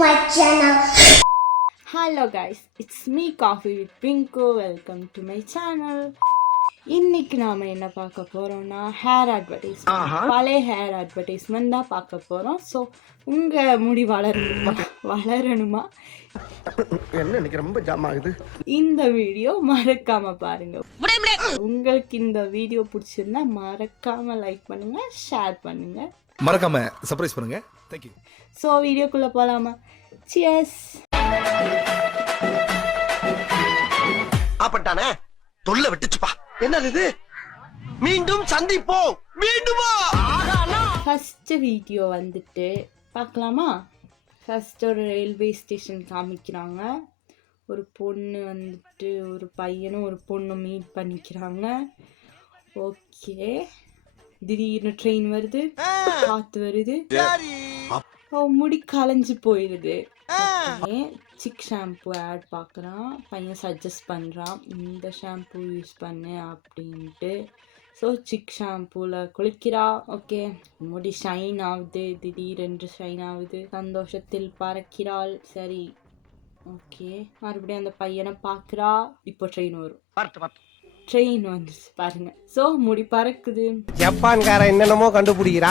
my channel. Hello guys, it's me Coffee with Pinko. Welcome to my channel. இன்னைக்கு நாம என்ன பார்க்க போறோம்னா ஹேர் அட்வர்டைஸ்மெண்ட். பழைய ஹேர் அட்வர்டைஸ்மெண்ட் தான் பார்க்க போறோம். ஸோ உங்க முடி வளரணுமா என்ன இன்னைக்கு ரொம்ப ஜாம் ஆகுது. இந்த வீடியோ மறக்காம பாருங்க. உங்களுக்கு இந்த வீடியோ பிடிச்சிருந்தா மறக்காம லைக் பண்ணுங்க, ஷேர் பண்ணுங்க, மறக்காம சர்ப்ரைஸ் பண்ணுங்க. Thank you. ஸோ வீடியோக்குள்ள போலாமா? சியர்ஸ். ஆப்பட்டானே தொல்ல விட்டுச்சுப்பா. என்னது இது? மீண்டும் சந்திப்போம். மீண்டுமா? ஃபர்ஸ்ட் வீடியோ வந்துட்டு பார்க்கலாமா? ஃபர்ஸ்ட் ஒரு ரயில்வே ஸ்டேஷன் காமிக்கிறாங்க. ஒரு பொண்ணு வந்துட்டு ஒரு பையனும் ஒரு பொண்ணும் மீட் பண்ணிக்கிறாங்க. ஓகே, திடீர்னு ட்ரெயின் வருது, காத்து வருது, முடி கலைஞ்சு போயிடுது. சிக் ஷாம்பு ஆட் பார்க்குறான். பையன் சஜஸ்ட் பண்ணுறான், இந்த ஷாம்பு யூஸ் பண்ணு அப்படின்ட்டு. ஸோ சிக் ஷாம்பூவில் குளிக்கிறா. ஓகே, முடி ஷைன் ஆகுது, திடீரென்று ஷைன் ஆகுது, சந்தோஷத்தில் பறக்கிறாள். சரி, ஓகே, மறுபடியும் அந்த பையனை பார்க்குறா. இப்போ ட்ரெயின் வரும். ட்ரெயின் வந்துச்சு பாருங்க. ஸோ முடி பறக்குது. ஜப்பான்காரன் என்னென்னமோ கண்டுபிடிக்கிறா,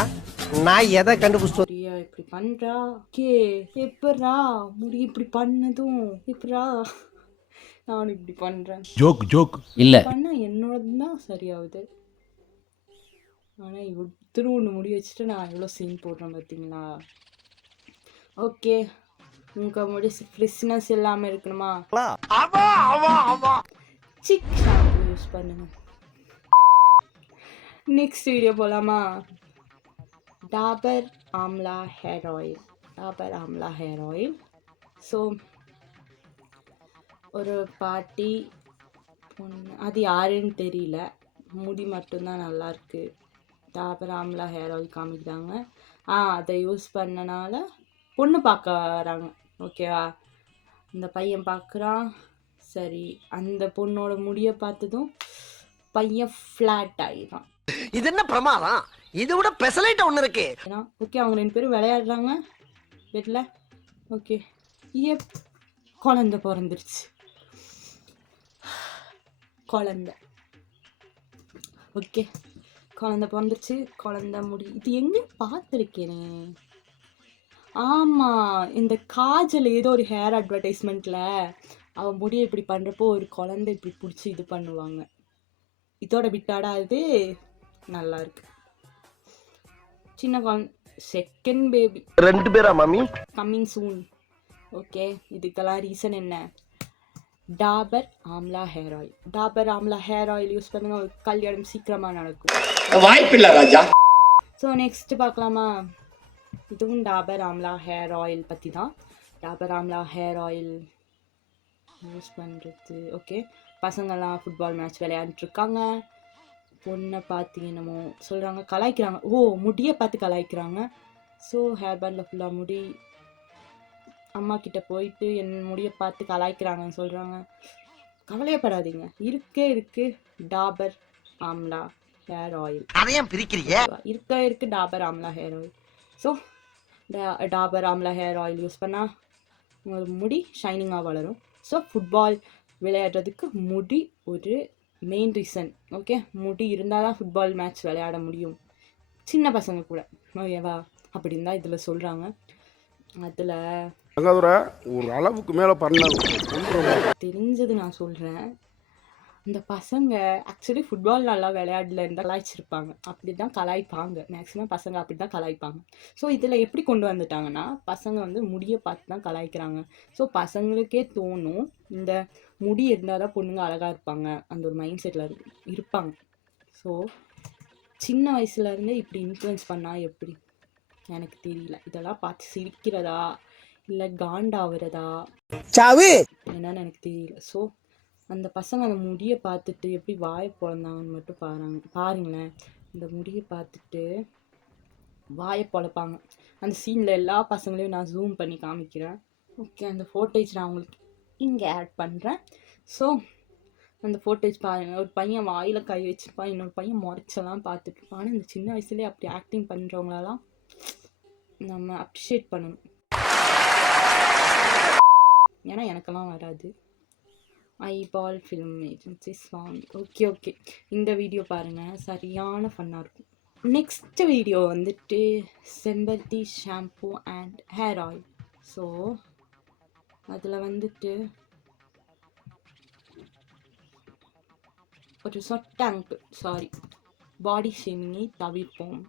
நான் எதை கண்டுபிடிச்சோம் இப்படி பண்றா. ஓகே, எப்படா முடி இப்படி பண்ணதும் எப்படா நானும் இப்படி பண்றேன். ஜோக் இல்ல பண்ணா என்னோட தான் சரியாகுது. ஆனா இவ்வளோ ஒன்று முடி வச்சுட்டு நான் எவ்வளோ சீன் போடுறேன் பார்த்தீங்களா? ஓகே, உங்க முடி ஃப்ரெஷ்னஸ் இல்லாமல் இருக்கணுமா? சிக் ஷாம்பு யூஸ் பண்ணுங்க. நெக்ஸ்ட் வீடியோ போகலாமா? Dabur amla hair oil. Dabur amla hair oil. So ஒரு பாட்டி பொண்ணு, அது யாருன்னு தெரியல, முடி மட்டும்தான் நல்லாயிருக்கு. டாபர் ஆம்லா ஹேர் ஆயில் காமிக்கிறாங்க. அதை யூஸ் பண்ணனால பொண்ணு பார்க்க வராங்க. ஓகேவா? இந்த பையன் பார்க்குறான். சரி, அந்த பொண்ணோட முடியை பார்த்ததும் பையன் ஃப்ளாட் ஆகிடும். இது என்ன பிரமாதம்? இதை விட பெசலைட் ஒன்று இருக்கு. ஓகே, அவங்க ரெண்டு பேரும் விளையாடுறாங்க வீட்டில். ஓகே, குழந்தை பிறந்துருச்சு. குழந்தை ஓகே, குழந்தை பிறந்துருச்சு. குழந்தை முடி இது எங்கே பார்த்துருக்கேனே. ஆமாம், இந்த காஜல் ஏதோ ஒரு ஹேர் அட்வர்டைஸ்மெண்ட்டில் அவன் முடியை இப்படி பண்ணுறப்போ ஒரு குழந்தை இப்படி பிடிச்சி இது பண்ணுவாங்க. இதோட விட்டாடா இது நல்லா இருக்கு. சின்ன குழந்தை, செகண்ட் பேபி. 2 பேரா மாமி? Coming soon. ஓகே, இதுக்கெல்லாம் ரீசன் என்ன? Dabur amla hair oil. Dabur amla hair oil use பண்ணுங்க, கல்யாணம் சீக்கிரமா நடக்கும். வாய்ப்பில்லை ராஜா. ஸோ நெக்ஸ்ட் பார்க்கலாமா? இதுவும் டாபர் ஆம்லா ஹேர் ஆயில் பற்றி தான். Dabur amla hair oil use பண்ணுறது. ஓகே, பசங்கள்லாம் ஃபுட்பால் மேட்ச் விளையாண்டுருக்காங்க. பொண்ணை பார்த்து என்னமோ சொல்கிறாங்க, கலாய்க்கிறாங்க. முடியை பார்த்து கலாய்க்கிறாங்க. ஸோ ஹேர் பேண்டில் ஃபுல்லாக முடி. அம்மா கிட்ட போயிட்டு என் முடியை பார்த்து கலாய்க்கிறாங்கன்னு சொல்கிறாங்க. கவலையப்படாதீங்க, இருக்கு டாபர் ஆம்லா ஹேர் ஆயில். அதையும் பிரிக்கிறீங்க. இருக்கு Dabur amla hair oil. So Dabur amla hair oil use பண்ணால் உங்கள் முடி ஷைனிங்காக வளரும். ஸோ ஃபுட்பால் விளையாடுறதுக்கு முடி ஒரு மெயின் ரீசன். ஓகே, முடி இருந்தால் தான் ஃபுட்பால் மேட்ச் விளையாட முடியும், சின்ன பசங்க கூட. ஓகேவா? அப்படின்னு தான் இதில் சொல்கிறாங்க. அதில் ஒரு அளவுக்கு மேலே தெரிஞ்சது நான் சொல்கிறேன். இந்த பசங்க ஆக்சுவலி ஃபுட்பால் நல்லா விளையாடல இருந்தால் கலாய்ச்சிருப்பாங்க. அப்படி தான் கலாய்ப்பாங்க, மேக்ஸிமம் பசங்க அப்படி தான் கலாய்ப்பாங்க. ஸோ இதில் எப்படி கொண்டு வந்துட்டாங்கன்னா, பசங்க வந்து முடியை பார்த்து தான் கலாய்க்கிறாங்க. ஸோ பசங்களுக்கே தோணும் இந்த முடி இருந்தால் தான் பொண்ணுங்க அழகாக இருப்பாங்க, அந்த ஒரு மைண்ட் செட்டில் இருப்பாங்க. ஸோ சின்ன வயசுலேருந்தே இப்படி இன்ஃப்ளூயன்ஸ் பண்ணால் எப்படி எனக்கு தெரியல. இதெல்லாம் பார்த்து சிரிக்கிறதா இல்லை காண்டாகிறதா என்னன்னு எனக்கு தெரியல. ஸோ அந்த பசங்க அந்த முடியை பார்த்துட்டு எப்படி வாயை பொழந்தாங்கன்னு மட்டும் பாருங்களேன். இந்த முடியை பார்த்துட்டு வாயை பொழப்பாங்க. அந்த சீனில் எல்லா பசங்களையும் நான் ஜூம் பண்ணி காமிக்கிறேன். ஓகே, அந்த ஃபோட்டேஜ் நான் உங்களுக்கு இங்கே ஆட் பண்ணுறேன். ஸோ அந்த ஃபோட்டேஜ் பாருங்கள். ஒரு பையன் வாயில் கை வச்சுருப்பான், இன்னொரு பையன் முறைச்செல்லாம் பார்த்துட்ருப்பான். ஆனால் இந்த சின்ன வயசுலேயே அப்படி ஆக்டிங் பண்ணுறவங்களெல்லாம் நம்ம அப்ரிஷியேட் பண்ணணும். ஏன்னா எனக்கெல்லாம் வராது. Eyeball film agency song. Okay இந்த வீடியோ பாருங்கள், சரியான ஃபன்னாக இருக்கும். நெக்ஸ்ட் வீடியோ வந்துட்டு செம்பருத்தி shampoo and hair oil. So அதில் வந்துட்டு ஒரு பாடி ஷேமிங்கை தவிர்ப்போம்.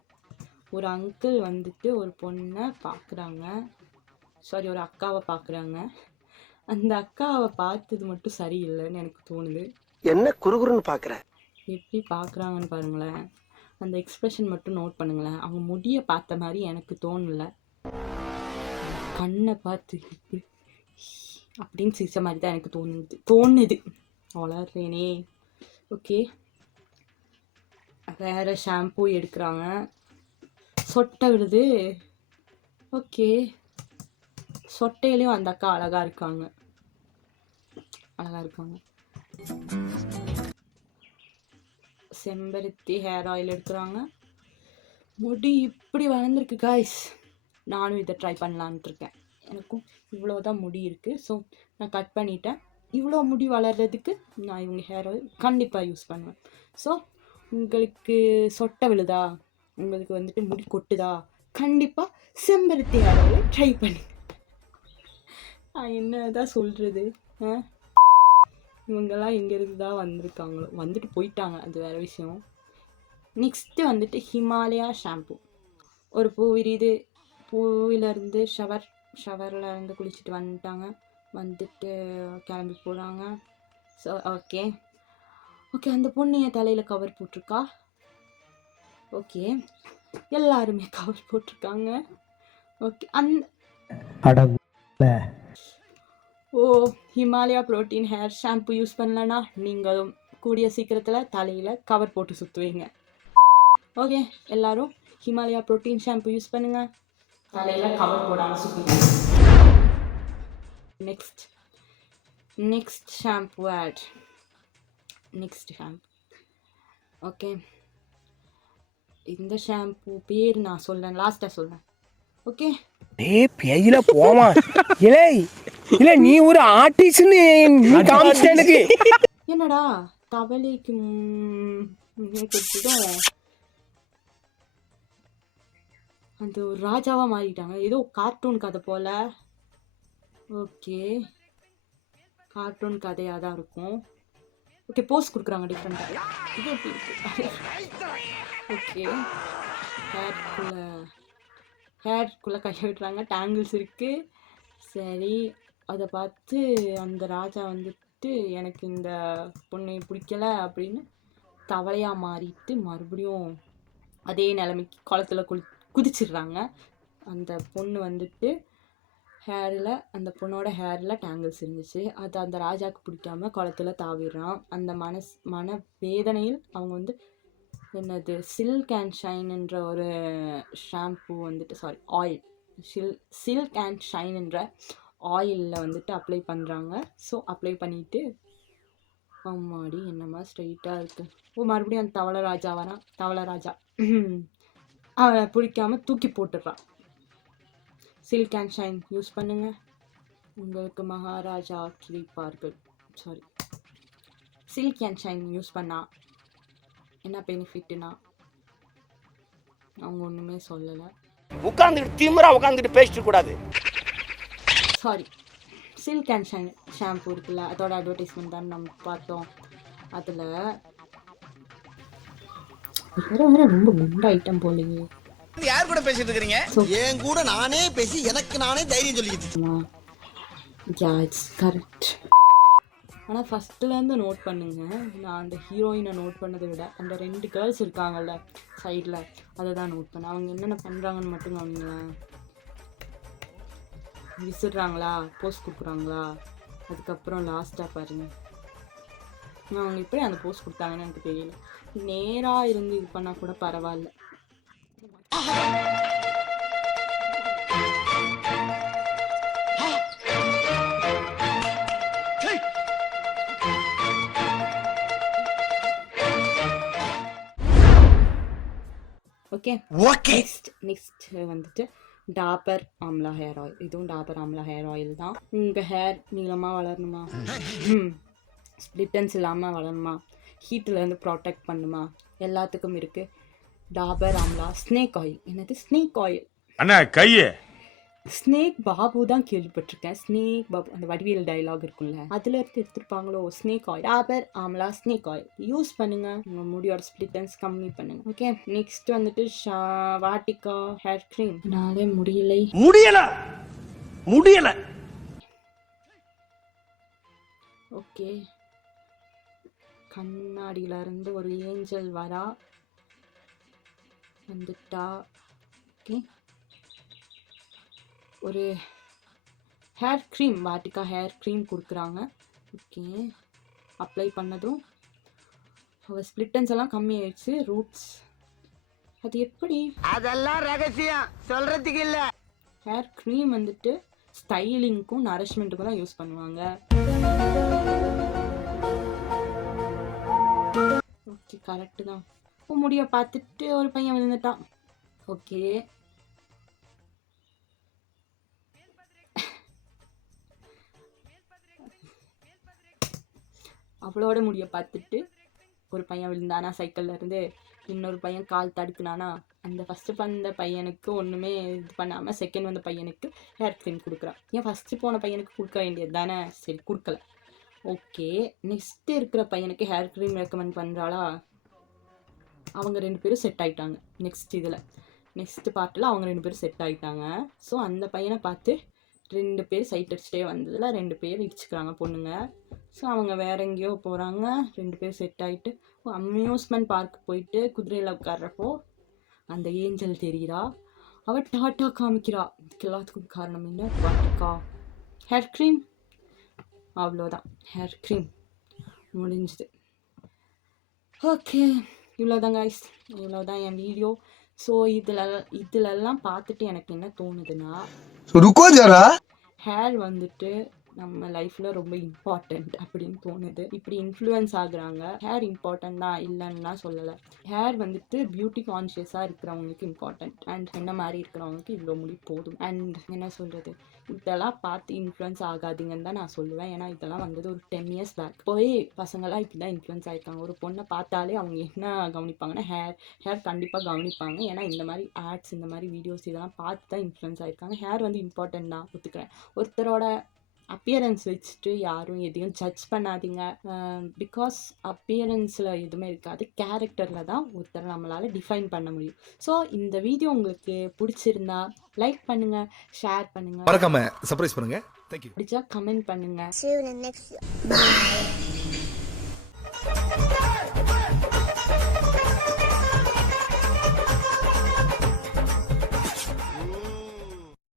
ஒரு அங்கிள் வந்துட்டு ஒரு பொண்ணை பார்க்குறாங்க, ஒரு அக்காவை பார்க்குறாங்க. அந்த அக்காவை பார்த்தது மட்டும் சரியில்லைன்னு எனக்கு தோணுது. என்ன குறுகுறுன்னு பாக்குற? எப்படி பார்க்குறாங்கன்னு பாருங்களேன், அந்த எக்ஸ்பிரஷன் மட்டும் நோட் பண்ணுங்களேன். அவங்க முடியை பார்த்த மாதிரி எனக்கு தோணலை, கண்ணை பார்த்து இப்படி அப்படின்னு சிரிச்ச மாதிரி தான் எனக்கு தோணுது. வளர்றேனே. ஓகே, வேறு ஷாம்பூ எடுக்கிறாங்க, சொட்டை விடுது. ஓகே, சொட்டையிலையும் அந்த அக்கா அழகாக இருக்காங்க. செம்பருத்தி ஹேர் ஆயில் எடுக்கிறாங்க. முடி இப்படி வளர்ந்துருக்கு காய்ஸ். நானும் இதை ட்ரை பண்ணலான்ட்டு இருக்கேன். எனக்கும் இவ்வளோ தான் முடி இருக்குது. ஸோ நான் கட் பண்ணிட்டேன். இவ்வளோ முடி வளர்கிறதுக்கு நான் இவங்க ஹேர் ஆயில் கண்டிப்பாக யூஸ் பண்ணுவேன். ஸோ உங்களுக்கு சொட்டை விழுதா, உங்களுக்கு வந்துட்டு முடி கொட்டுதா, கண்டிப்பாக செம்பருத்தி ஹேர் ஆயில் ட்ரை பண்ணுங்க. நான் என்ன தான் சொல்கிறது, இவங்கெல்லாம் எங்கேருந்து தான் வந்திருக்காங்களோ, வந்துட்டு போயிட்டாங்க, அது வேறு விஷயம். நெக்ஸ்ட்டு வந்துட்டு ஹிமாலயா ஷாம்பு. ஒரு பூ விரியுது, பூவிலேருந்து ஷவரில் இருந்து குளிச்சுட்டு வந்துட்டு கிளம்பி போகிறாங்க. ஸோ ஓகே அந்த பொண்ணு என் தலையில் கவர் போட்டிருக்கா. ஓகே, எல்லாருமே கவர் போட்டிருக்காங்க. Okay, Himalaya protein hair shampoo use பண்ணலன்னா நீங்களும் கூடிய சீக்கிரத்தில் தலையில் கவர் போட்டு சுற்றுவீங்க. ஓகே, எல்லாரும் ஹிமாலயா ப்ரோட்டீன் ஷாம்பு யூஸ் பண்ணுங்க, தலையில் கவர் போடாமல் சுற்றுங்க. Next shampoo ad. ஓகே, இந்த ஷாம்பு பேர் நான் சொல்றேன், லாஸ்ட்டாக சொல்றேன். ஓகே, பேஜில போமா இல்ல நீ ஒரு ஆர்டிஸ்ட்னு எனக்கு. என்னடா தவளைக்கு கொடுத்ததும் அந்த ஒரு ராஜாவா மாறிட்டாங்க, ஏதோ கார்ட்டூன் கதை போல. ஓகே, கார்ட்டூன் கதையாக தான் இருக்கும். ஓகே, போஸ்ட் கொடுக்குறாங்க டிஃப்ரெண்ட்டாக. இது எப்படி இருக்கு? ஓகே, ஹேர்க்குள்ளே கையை விட்டுறாங்க, டேங்கிள்ஸ் இருக்குது. சரி, அதை பார்த்து அந்த ராஜா வந்துட்டு எனக்கு இந்த பொண்ணை பிடிக்கலை அப்படின்னு தவளையாக மாறிட்டு மறுபடியும் அதே நிலைமைக்கு குளத்தில் குதிச்சிடுறாங்க. அந்த பொண்ணு வந்துட்டு அந்த பொண்ணோட ஹேரில் டேங்கிள்ஸ் இருந்துச்சு. அது அந்த ராஜாவுக்கு பிடிக்காம குளத்தில் தாவிடுறான். அந்த மன வேதனையில் அவங்க வந்து என்னது சில்க் அண்ட் ஷைன்ன்ற ஒரு ஷாம்பு வந்துட்டு ஆயில், சில்க் அண்ட் ஷைன்ன்ற ஆயிலில் வந்துட்டு அப்ளை பண்ணுறாங்க. ஸோ அப்ளை பண்ணிவிட்டு அம்மாடி என்னம்மா ஸ்ட்ரெயிட்டாக இருக்குது. மறுபடியும் அந்த தவளை ராஜா அவளை பிடிக்காம தூக்கி போட்டுடுறான். சில்க் அண்ட் ஷைன் யூஸ் பண்ணுங்கள், உங்களுக்கு மகாராஜா கிடைப்பார்கள். சில்க் அண்ட் ஷைன் யூஸ் பண்ணால் என்ன பெனிஃபிட்னா அவங்க ஒன்றுமே சொல்லலை. உட்காந்துட்டு பேசிட்டு கூடாது. சில்க் அண்ட் ஷைன் ஷாம்பு இருக்குல்ல, அதோட அட்வர்டைஸ்மெண்ட் தான் நம்ம பார்த்தோம். அதில் ரொம்ப குண்ட் ஐட்டம் போலயே. யார் கூட பேசிட்டு இருக்கீங்க? என் கூட நானே பேசி எனக்கு நானே தைரியம் சொல்லிக்கிட்டு. கரெக்ட். ஆனால் ஃபஸ்ட்டுலேருந்து நோட் பண்ணுங்க, நான் அந்த ஹீரோயினை நோட் பண்ணதை விட அந்த 2 கேர்ள்ஸ் இருக்காங்கல்ல சைடில், அதை தான் நோட் பண்ணேன். அவங்க என்னென்ன பண்ணுறாங்கன்னு மட்டும் கவனிங்களேன். விசிடுறாங்களா, போஸ்ட் கொடுக்குறாங்களா, அதுக்கப்புறம் லாஸ்ட்டாக பாருங்கள். அவங்க எப்படி அந்த போஸ்ட் கொடுத்தாங்கன்னு எனக்கு தெரியல. நேராக இருந்து இது பண்ணால் கூட பரவாயில்ல. ஓகே, நெக்ஸ்ட் வந்துட்டு டாபர் ஆம்லா ஹேர் ஆயில், இதுவும் டாபர் ஆம்லா ஹேர் ஆயில் தான். உங்கள் ஹேர் நீளமாக வளரணுமா, ஸ்ப்ளிட்டன்ஸ் இல்லாமல் வளரணுமா, ஹீட்டிலேருந்து ப்ராடெக்ட் பண்ணுமா, எல்லாத்துக்கும் இருக்குது டாபர் ஆம்லா ஸ்னேக் ஆயில். என்னது ஸ்னேக் ஆயில்? அண்ணா கையே ஸ்னேக் பாபு தான் கேள்விப்பட்டிருக்கேன். ஸ்னேக் பாபு அந்த வடிவேல் டைலாக் இருக்குல்ல, அதில் இருந்து எடுத்துருப்பாங்களோ snake oil. Dabur Amla snake oil use பண்ணுங்க, உங்கள் முடியோட ஸ்ப்ளிட்டன்ஸ் கம்மி பண்ணுங்க. ஓகே, நெக்ஸ்ட் வந்துட்டு வாட்டிகா ஹேர் க்ரீம். என்னாலே முடியல ஓகே, கண்ணாடியில இருந்து ஒரு ஏஞ்சல் வரா வந்துட்டா. ஓகே, ஒரு hair cream, Vatika hair cream கொடுக்குறாங்க. ஓகே, அப்ளை பண்ணதும் அவள் ஸ்ப்ளிட்டன்ஸ் எல்லாம் கம்மி ஆயிடுச்சு. ரூட்ஸ் அது எப்படி? அதெல்லாம் ரகசியம் சொல்றதுக்கு இல்ல. ஹேர் க்ரீம் வந்துட்டு ஸ்டைலிங்க்கும் நரிஷ்மெண்ட்டுக்கும் தான் யூஸ் பண்ணுவாங்க. ஓகே, கரெக்டு தான். முடிய பார்த்துட்டு ஒரு பையன் விழுந்துட்டான். ஓகே, அவளோட முடிய பார்த்துட்டு ஒரு பையன் விழுந்தானா சைக்கிள்ல இருந்து, இன்னொரு பையன் கால் தடுக்குனானா. அந்த ஃபஸ்ட்டு வந்த பையனுக்கு ஒன்றுமே இது பண்ணாமல் செகண்ட் வந்த பையனுக்கு ஹேர் க்ரீம் கொடுக்குறான். ஏன் ஃபஸ்ட்டு போன பையனுக்கு கொடுக்க வேண்டியது தானே? சரி, கொடுக்கல. ஓகே, நெக்ஸ்ட்டு இருக்கிற பையனுக்கு ஹேர் க்ரீம் ரெக்கமெண்ட் பண்ணுறாளா? அவங்க 2 பேரும் செட் ஆகிட்டாங்க. நெக்ஸ்ட் பார்ட்டில் அவங்க 2 பேரும் செட் ஆகிட்டாங்க. ஸோ அந்த பையனை பார்த்து 2 பேர் சைட் அடிச்சுட்டே வந்ததில் 2 பேர் இடிச்சுக்கிறாங்க பொண்ணுங்க. ஸோ அவங்க வேற எங்கேயோ போகிறாங்க. 2 பேர் செட் ஆகிட்டு அம்யூஸ்மெண்ட் பார்க் போயிட்டு குதிரையில் உட்கார்றப்போ அந்த ஏஞ்சல் தெரிகிறா. அவள் டாட்டா காமிக்கிறா. இதுக்கு எல்லாத்துக்கும் காரணம் என்ன? Vatika hair cream. அவ்வளோதான், ஹேர் க்ரீம் முடிஞ்சுது. ஓகே, இவ்வளோதான் கைஸ், இவ்வளோதான் என் வீடியோ. ஸோ இதிலெல்லாம் பார்த்துட்டு எனக்கு என்ன தோணுதுன்னா, ஹேர் வந்துட்டு நம்ம லைஃப்பில் ரொம்ப இம்பார்ட்டண்ட் அப்படின்னு தோணுது. இப்படி இன்ஃப்ளூயன்ஸ் ஆகுறாங்க. ஹேர் இம்பார்ட்டன்ட் தான், இல்லைன்னா சொல்லலை. ஹேர் வந்துட்டு பியூட்டி கான்ஷியஸாக இருக்கிறவங்களுக்கு இம்பார்ட்டண்ட், அண்ட் என்ன மாதிரி இருக்கிறவங்களுக்கு இவ்வளோ முடி போதும். அண்ட் என்ன சொல்கிறது, இதெல்லாம் பார்த்து இன்ஃப்ளூயன்ஸ் ஆகாதீங்கன்னு தான் நான் சொல்லுவேன். ஏன்னா இதெல்லாம் வந்தது ஒரு 10 years பேக். போய் பசங்களாம் இப்படி தான் இன்ஃப்ளூயன்ஸ் ஆகிருக்காங்க. ஒரு பொண்ணை பார்த்தாலே அவங்க என்ன கவனிப்பாங்கன்னா ஹேர் கண்டிப்பாக கவனிப்பாங்க. ஏன்னா இந்த மாதிரி ஆட்ஸ், இந்த மாதிரி வீடியோஸ் இதெல்லாம் பார்த்து தான் இன்ஃப்ளூயன்ஸ் ஆகிருக்காங்க. ஹேர் வந்து இம்பார்ட்டன்ட் தான், ஒத்துக்கிறேன். ஒருத்தரோட அப்பியரன்ஸ் வச்சுட்டு யாரும் எதையும் ஜட்ஜ் பண்ணாதீங்க. பிகாஸ் அப்பியரன்ஸில் எதுவுமே இருக்காது, கேரக்டரில் தான் ஒருத்தரை நம்மளால் டிஃபைன் பண்ண முடியும். ஸோ இந்த வீடியோ உங்களுக்கு பிடிச்சிருந்தா லைக் பண்ணுங்கள், ஷேர் பண்ணுங்கள், மறக்காம சர்ப்ரைஸ் பண்ணுங்க. தேங்க்யூ. பிடிச்சா கமெண்ட் பண்ணுங்கள். See you in the next video. Bye.